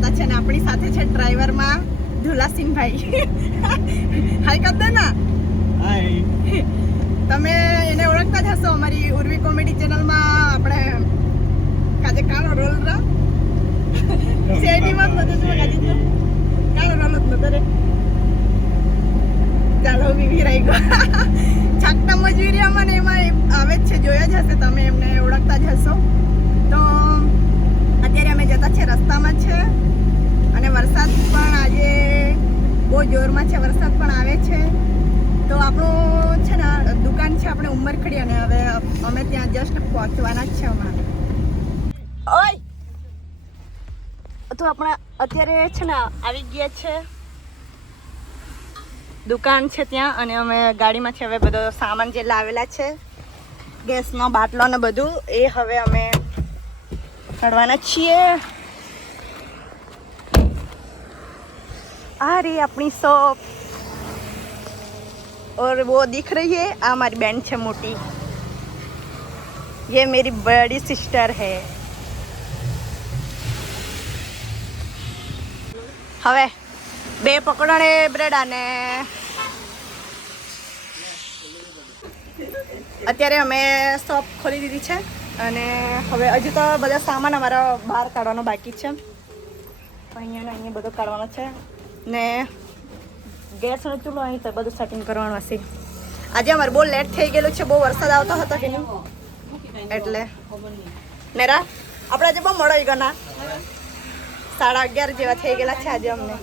જતા છે ને આપણી સાથે છે ડ્રાઈવરમાં ધુલાસિંહભાઈ. હાય કર દે ના. હાય. તમે એને ઓળખતા જ હશો, અમારી ઉર્વી કોમેડી ચેનલમાં આપણે કાજે કાળો રોલ રા શેડીમાં બધું જો કાજે તો કાળો રોલ જ નતો રે. ચાલો બીવી રહી ગયો. છાકટા મજૂરિયામાં ને એમાં આવે જ છે, જોયા જ હશે તમે, એમને ઓળખતા જ હશો. તો અત્યારે અમે જતા છે, રસ્તામાં છે અને વરસાદ પણ આજે બહુ જોરમાં છે, વરસાદ પણ આવે છે. તો આપણું છે ને દુકાન છે આપણે ઉમરખડી, અને હવે અમે ત્યાં જસ્ટ પહોંચવાના જ છે હમણાં. ઓય તો આપણે અત્યારે છે ને આવી ગયા છે, દુકાન છે ત્યાં, અને અમે ગાડીમાંથી હવે બધો સામાન જે લાવેલા છે, ગેસનો બાટલો ને બધું, એ હવે અમે કાઢવાના છીએ. આ રહી આપણી શોપ, और वो दिख रही है, आ हमारी बहन है मोटी, ये मेरी बड़ी सिस्टर है. હવે બે પકોડાને બ્રેડ, અને અત્યારે અમે શોપ ખોલી દીધી છે, અને હવે હજુ તો બધા સામાન અમારા બહાર કાઢવાનો બાકી છે. અહીંયા બધું કાઢવાનો છે ને ગેસનો ચૂલો અહીં તો બધું સેટિંગ કરવાનું હશે. આજે અમારે બહુ લેટ થઈ ગયેલું છે, બહુ વરસાદ આવતો હતો કે નહીં, એટલે નેરા આપણે આજે બહુ મોડો ગયો ના, 11:30 જેવા થઈ ગયેલા છે આજે અમને.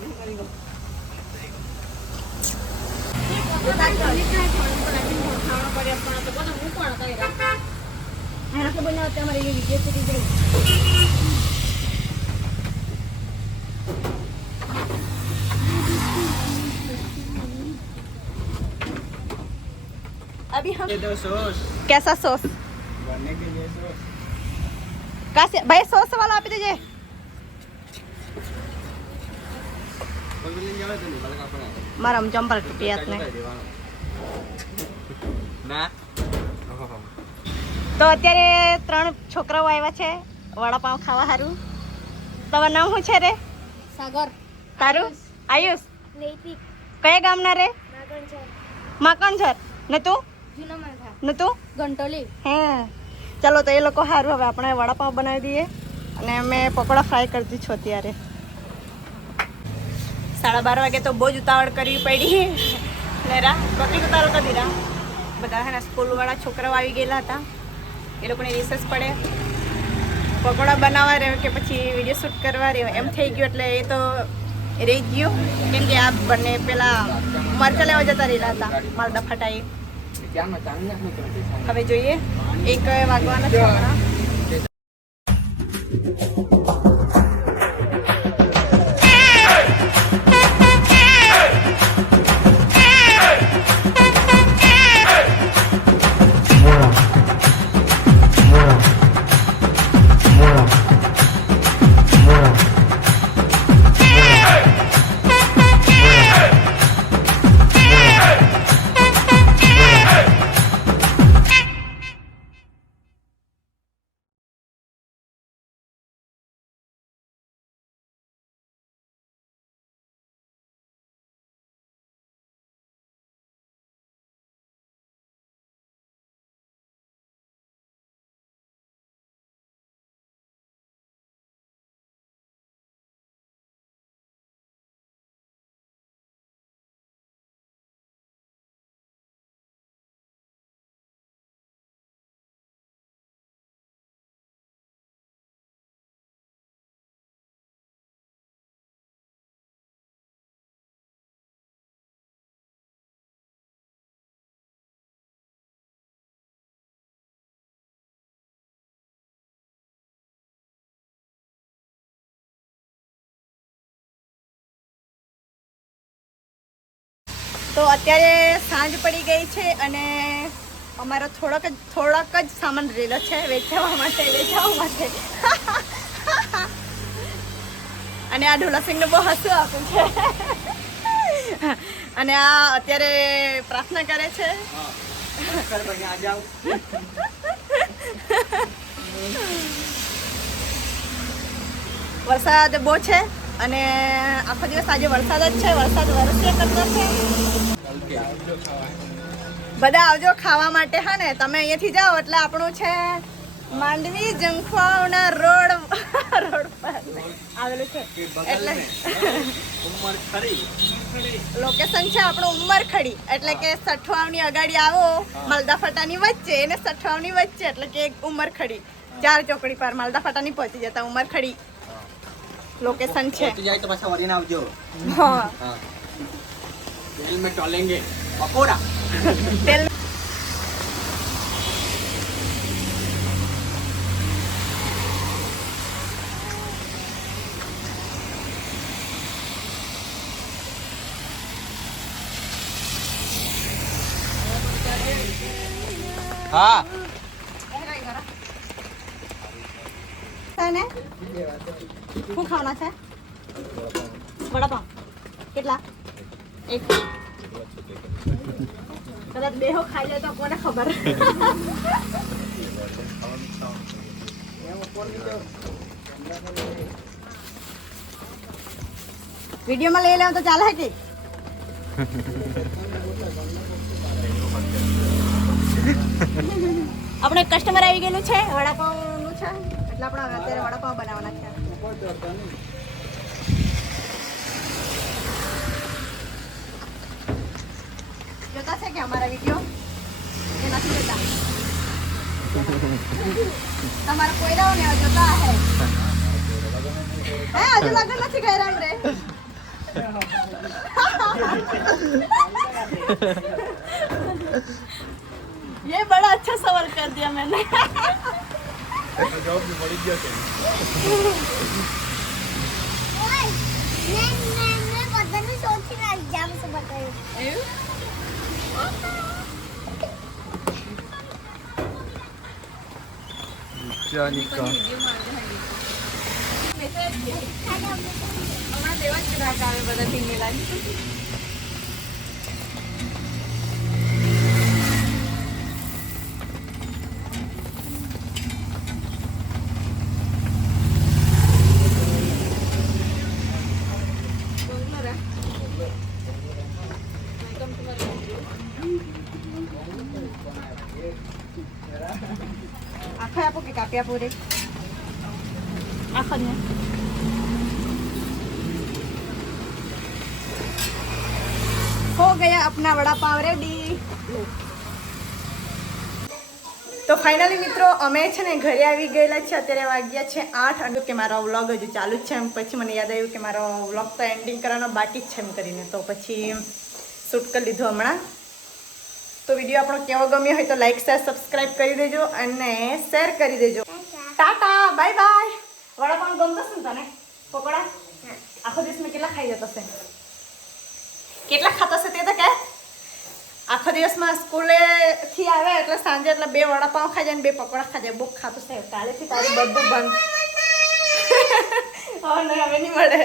अभी हम ये दो सॉस कैसा सॉस बनने के लिए सॉस कैसे भाई सॉस वाला आप दीजिए. બોલબોલીને જવા દે ને ભલે કાપડા મારા ચંપલ તૂટી હાથ ને. ના તો અત્યારે 3 છોકરાઓ આવ્યા છે વડાપાઉં ખાવા સારું. તમારું નામ શું છે રે? સાગર. તારું? આયુષ. નૈતિક. કયા ગામના રે? માકણઝર. ને તું? જૂનામાથા. ને તું? ગંટોલી. હે ચાલો તો એ લોકો સારું. હવે આપણે વડાપાઉં બનાવી દઈએ, અને અમે પકોડા ફ્રાય કરતી છું અત્યારે. 12:30 વાગે તો બહુ જ ઉતાવળ કરવી પડી ને રા પ્રતિક ઉતાવળ કરી દીધા. બધા હે ને સ્કૂલવાળા છોકરાઓ આવી ગયેલા હતા, એ લોકોને રિસેસ પડે, પકોડા બનાવવા રહ્યો કે પછી વિડીયો શૂટ કરવા રહ્યો એમ થઈ ગયું, એટલે એ તો રહી ગયું. કેમ કે આ બંને પેલા મરચા લેવા જતા રહેલા હતા માલદા ફટાઈ. હવે જોઈએ 1 વાગવાના છે હમણાં. તો અત્યારે સાંજ પડી ગઈ છે, અને અમારો થોડોક જ સામાન રહેલો છે વેચવા માટે. અને આ ઢોલાસિંહને બહુ હસવું આપ્યું છે, અને આ અત્યારે પ્રાર્થના કરે છે. વરસાદ બહુ છે, અને આખો દિવસ આજે વરસાદ જ છે, વરસાદ વરસ્યા કરતો છે. બધા આવજો ખાવા માટે. હા ને, તમે અહીંયાથી જાઓ એટલે આપણું છે માંડવી જંખવાઓના રોડ પર આવેલું છે. એટલે લોકેશન છે આપણું ઉમરખડી, એટલે કે સઠવાવની અગાડી આવો માલદા ફટાની વચ્ચે, એને સઠવાવની વચ્ચે એટલે કે ઉમરખડી 4 ચોકડી પર માલદા ફટાની પહોંચી જતા ઉમરખડી લોકેશન છે. જાય તો પાછા વળીને આવજો. હા, तेल में टोलेंगे पकोड़ा. તેલ हाँ. છે ને શું ખાવાના છે? વડાપાવ કેટલા? એક. કદાચ બેહો ખાઈ લે તો કોને ખબર. વિડીયોમાં લઈ લેવા તો ચાલે કે? આપણે કસ્ટમર આવી ગયેલું છે વડાપાવનું છે, એટલે આપણે અત્યારે વડાપાવ બનાવવાના છે. જોતા છે કે અમારા વિડીયો કે નથી જોતા? તમારા કોયરાઓ ને જોતા હે? હે, હજુ લગન નથી કર્યા રે. ये बड़ा अच्छा सवाल कर दिया मैंने. मैं पता नहीं सोची ना एग्जाम से बताई. હમણાં દેવા જ ગ્રાહક આવે બધા ટીમેલા. आखा आपको के कापिया पूरे आखा ने हो गया अपना वड़ा पाव रेडी. તો ફાઇનલી મિત્રો અમે છે ને ઘરે આવી ગયેલા છે. અત્યારે વાગ્યા છે 8 અને કે મારો વ્લોગ હજુ ચાલુ જ છે. એમ પછી મને યાદ આવ્યું કે મારો વ્લોગ તો એન્ડિંગ કરવાનો બાકી જ છે એમ કરીને, તો પછી શૂટ કરી લીધું હમણાં. તો વિડીયો આપણો કેવો ગમ્યો હોય તો લાઈક શેર સબસ્ક્રાઈબ કરી દેજો અને શેર કરી દેજો. Tata bye bye. વડાપાવ ગમતો છે ને તને? પકોડા આખો દિવસમાં કેટલા ખાઈ જતો છે? કેટલા ખાતો છે તે તો કે? આખો દિવસમાં સ્કૂલેથી આવે એટલે સાંજે એટલે 2 વડાપાવ ખાઈ જાય ને 2 પકોડા ખાઈ જાય. બહુ ખાતું છે. કાલેથી તારું બધું બંધ. હવે નહીં, હવે નહીં મળે.